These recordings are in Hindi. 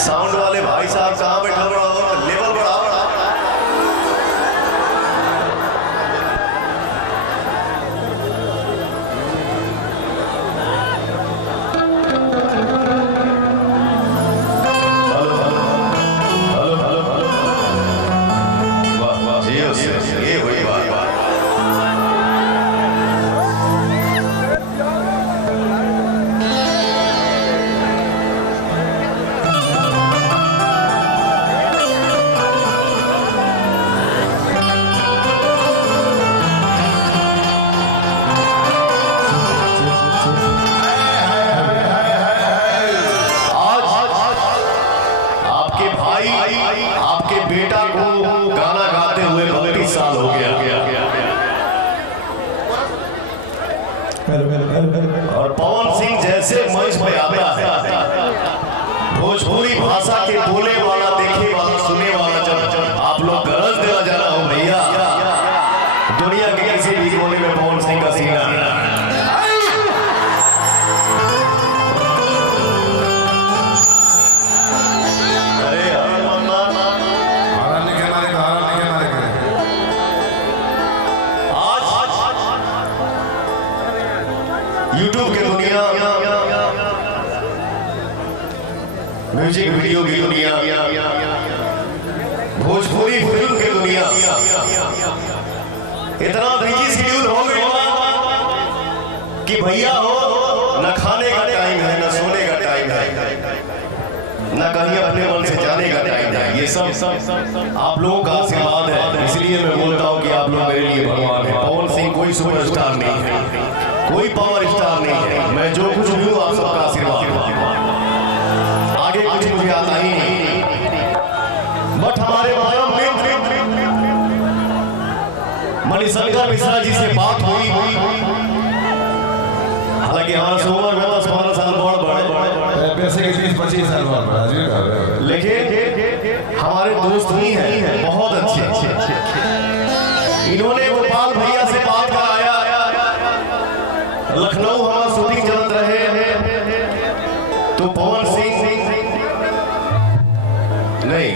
साउंड वाले भाई साहब कहाँ बैठा बड़ा लेवल बढ़ा बड़ा। आपके बेटा को गाना गाते हुए 32 साल हो गया और पवन सिंह जैसे मंच पे आता है, भोजपुरी भाषा के बोले वाला, देखे वाला, सुने वाला, जब आप लोग गरज देना जाना हो भैया, दुनिया के किसी भी कोने में पवन सिंह का सीना है। यूट्यूब की दुनिया, म्यूजिक वीडियो की दुनिया, भोजपुरी फिल्म की दुनिया इतना बिजी शेड्यूल हो गया कि भैया हो न खाने का टाइम है, न सोने का टाइम है, न कहीं अपने मन से जाने का टाइम है। ये सब आप लोगों का आशीर्वाद है, इसलिए मैं बोलता हूँ कि आप लोग मेरे लिए भगवान है। पवन सिंह कोई सुपरस्टार नहीं है, कोई पावर स्टार नहीं है, मैं जो कुछ भी हूँ आप सबका आशीर्वाद, आगे कुछ मुझे आता ही नहीं। बट हमारे मणिशंकर मिश्रा जी से बात हुई, हालांकि हमारा से उम्र में 10-12 साल बड़े पैसे के 20-25 साल बाद, लेकिन हमारे दोस्त ही हैं बहुत अच्छे। इन्होंने गोपाल भैया से बात कराया, लखनऊ हमारा शूटिंग चलत रहे तो पवन सिंह नहीं,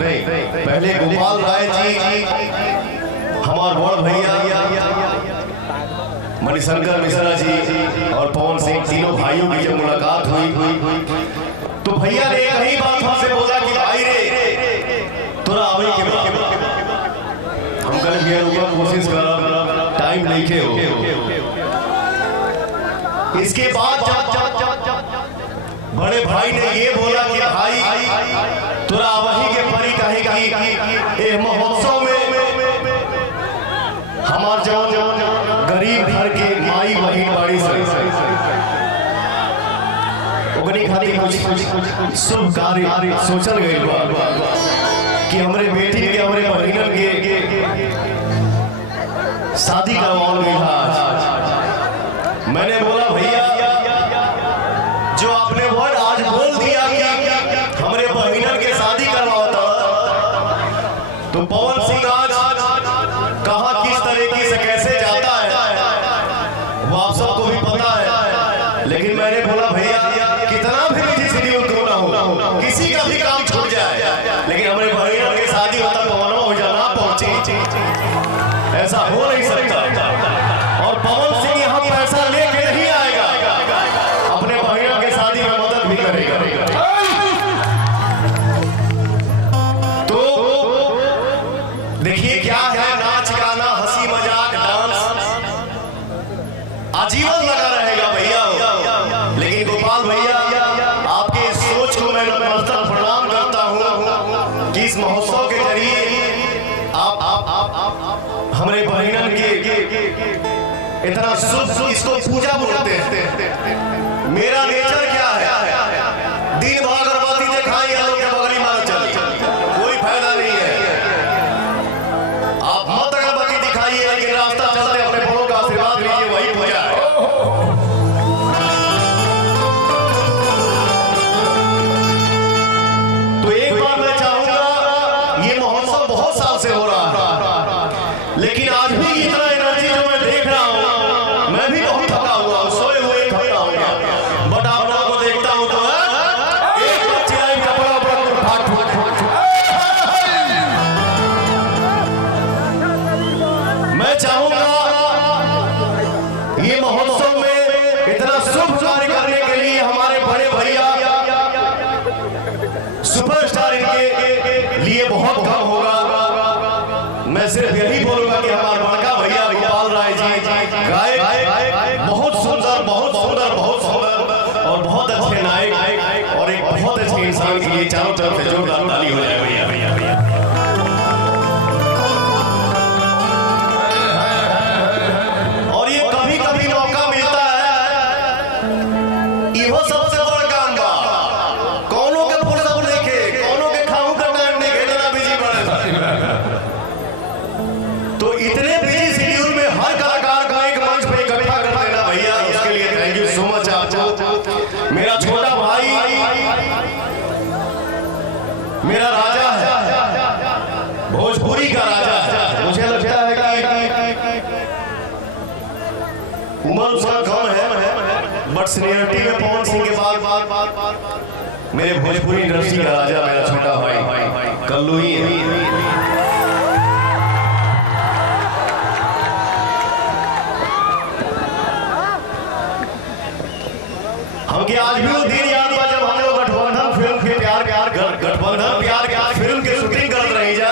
पहले गोपाल राय जी, हमारे बड़ भैया मणिशंकर मिश्रा जी और पवन सिंह, तीनों भाइयों की जब मुलाकात हुई तो भैया ने यही बात हमसे बोला कि भाई रे तोरा आवे के बाद हम कल भी रुका कोशिश कर, टाइम लेके हो। इसके बाद बड़े भाई ने ये बोला कि भाई तोरा वही के परी कहेगी ए महोत्सव में हमार जवान गरीब घर के माई बहिन बाड़ी से ओकनी खातिर कुछ शुभ कार्य सोचल गइल बा कि हमरे बेटी के, हमरे बहिनन के शादी करवाओ गइल आज। मैंने बोला भैया जो आपने वर्ड आज बोल दिया कि हमरे बहिनन के शादी करवाता, तो पवन सिंह आज कहां किस तरीके से कैसे जाता है वो आप सबको भी पता है। लेकिन मैंने बोला भैया कितना भी बिजी शेड्यूल क्यों ना हो, किसी का भी काम छूट जाए, लेकिन हमारे बहिनन के शादी होता पवनवा हो जाना पहुंचे, ऐसा हो नहीं सकता। और पवन सिंह यहाँ पैसा लेके नहीं आएगा, अपने बहिनों के शादी में मदद भी करेगा। तो देखिए क्या है, नाच गाना, हंसी मजाक, डांस आजीवन लगा रहेगा भैया। लेकिन गोपाल भैया आपके इस सोच को मैं नतमस्तक प्रणाम करता हूँ कि इस महोत्सव के जरिए आप हमारे बहिनन के इतना शुभ, इसको पूजा बोलते हैं। मेरा नेचर क्या है, दिन भर अगरबत्ती दिखाई या लोग के बगली मार चली, कोई फायदा नहीं है। आप मत अगरबत्ती दिखाइए, लेकिन रास्ता चलते अपने बड़ों का आशीर्वाद लीजिए, वही पूजा है। तो एक बार मैं चाहूंगा, ये महोत्सव बहुत साल से हो रहा है, लेकिन आज भी इतना एनर्जी जो मैं देख रहा हूँ, मैं भी बहुत थका हुआ, सोए हुए थका हुआ, बट आप सुपरस्टार इनके लिए बहुत कम होगा। मैं सिर्फ यही बोलूंगा कि हमारे बड़का भैया गोपाल राय जी गायक, बहुत सुंदर, बहुत सुंदर, बहुत सुंदर और बहुत अच्छे नायक और एक बहुत अच्छे इंसान के लिए चारों तरफ से जोरदार ताली हो जाए भैया भैया भैया। और ये कभी कभी मौका मिलता है, इहो सबसे बड़ा काम बा। कौनों के फुर्सत देखे, कौनों के खाऊ का टाइम देखे, इतना बिजी बड़े। तो इतने बिजी शेड्यूल में हर कलाकार का एक मंच पे इकट्ठा कर देना भैया, उसके लिए थैंक यू सो मच आपको। मेरा छोटा भाई मेरा राजा है, भोजपुरी का राजा है। मुझे लगता है कि उम्र उसका कम है, बट सीनियरिटी में पवन सिंह के बाद मेरे भोजपुरी इंडस्ट्री का राजा मेरा छोटा भाई कल्लू ही है। हमके आज भी वो दिन याद बा जब हम लोग गठबंधन फिल्म के गठबंधन प्यार फिल्म के शूटिंग करत रही जा।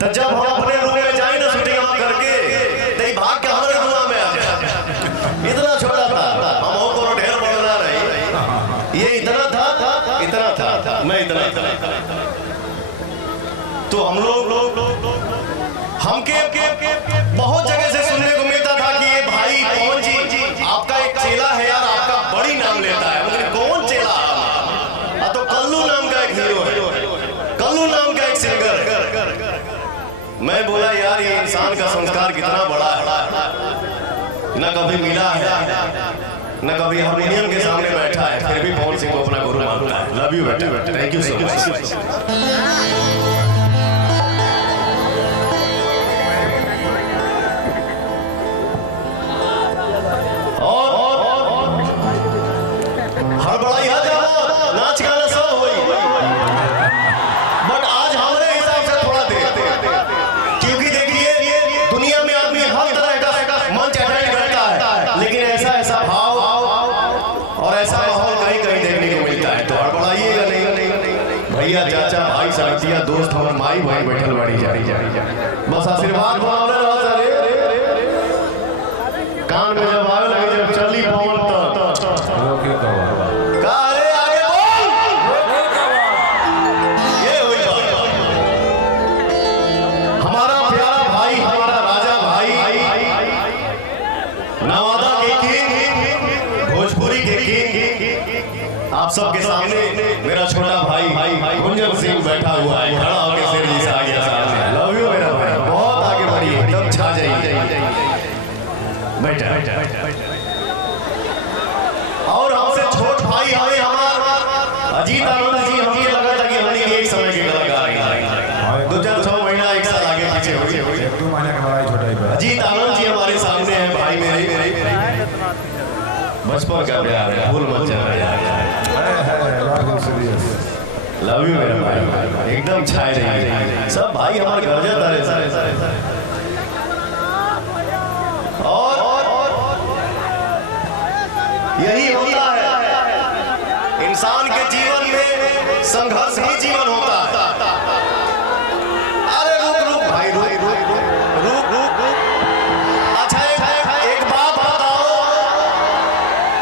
तो जब हम अपने रूम में जाए ना शूटिंग करके, तो भाग के हमारे रूम में आ जाए। इतना छोटा था हम, और कोनो ढेर बड़ा रही, ये इतना था मैं इतना था। तो हम लोग हमके बहुत जगह से सुनने को मिलता था कि ये भाई पवन जी आपका एक चेला है यार, आपका बड़ी नाम लेता है। मतलब कौन चेला? तो कल्लू नाम का एक हीरो है, कल्लू नाम का एक सिंगर। मैं बोला यार ये इंसान का संस्कार कितना बड़ा है, न कभी मिला है न कभी हारमोनियम के सामने बैठा है, फिर भी पवन सिंह को अपना गुरु मानता है। लव यू बेटा, थैंक यू सो मच। हड़बड़ाई है जब नाच गाना सब हुई, बट आज हमारे हिसाब से थोड़ा देर, क्योंकि देखिए दुनिया में आदमी हर तरह का मंच अटेंड करता है, लेकिन ऐसा भाव और ऐसा माहौल कहीं कहीं देखने को मिलता है। तो हड़बड़ाइएगा नहीं भैया, चाचा, भाई, साथिया, दोस्त और माई भाई बैठल बाड़ी जा बस आशीर्वाद बनावले रहो सर। कान में जब आवे लगे, जब चली पवन आप सबके सामने मेरा छोटा भाई गुंजन सिंह बैठा हुआ है, खड़ा होकर शेर जी से आ गया सामने। लव यू मेरा भाई, बहुत आगे बढ़िए, एकदम छा जाइए। बैठा और हमसे छोट भाई हमें हमारा अजीत आनंद जी, हमें लगा था कि हम एक समय के कलाकार हैं, 2-4 महीना एक साल आगे पीछे हुए। 2 महीने का बड़ा छोटा ही। अजीत आनंद जी हमारे सामने हैं भाई मेरे, बचपन का प्यार है, भूल मत जाना यार। लव यू मेरा भाई, एकदम छाए रही सब भाई हमारे घर जाता रहे। और यही होता है इंसान के जीवन में, संघर्ष ही जीवन होता है। अरे रुक भाई, रुक। अच्छा एक बात बताओ,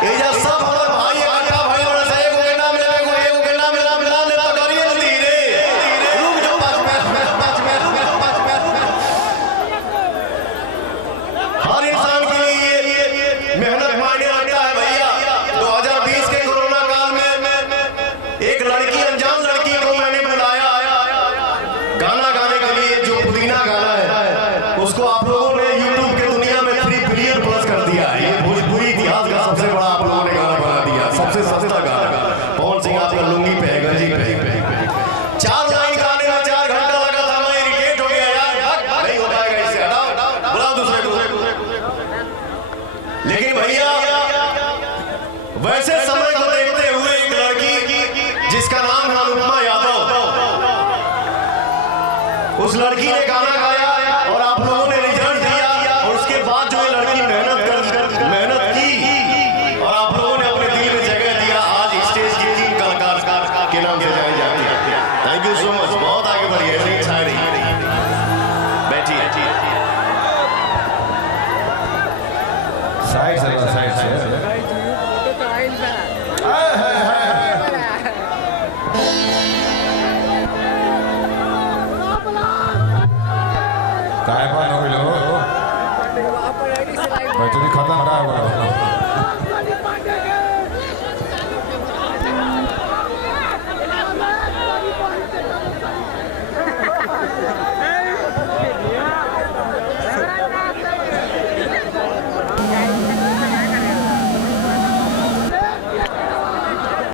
ये जब सब हमारे भाई इकट्ठा भाई बड़ा से एगो के नाम मिला ले तो करिए धीरे रुक जो 5 मिनट। हर इंसान के लिए मेहनत मायने रखता है भैया। 2020 के कोरोना काल में एक लड़की, अनजान लड़की को मैंने बुलाया गाना गाने के लिए, जो पुदीना गाना है उसको आप लोगों ने यूट्यूब के दुनिया में 3 बिलियन प्लस कर दिया है। ये भोजपुरी इतिहास का सबसे बड़ा आप लोगों ने गाना बना दिया, सबसे सस्ता गाना। पवन सिंह आपका लुंगी पे है, गंजी पे 4 लाइन गाने में 4 घंटा लगा था। मैं इरिटेट हो गया यार, नहीं हो पाएगा इससे, हटाओ बुलाओ दूसरे को। लेकिन भैया वैसे समय को देखते हुए एक लड़की जिसका नाम है अनुपमा यादव, उस लड़की ने गाना गाया और आप लोगों ने रिजल्ट दिया, और उसके बाद जो ये लड़की मेहनत की और आप लोगों ने अपने दिल में जगह दिया। आज स्टेज के 3 कलाकार नाम से जाए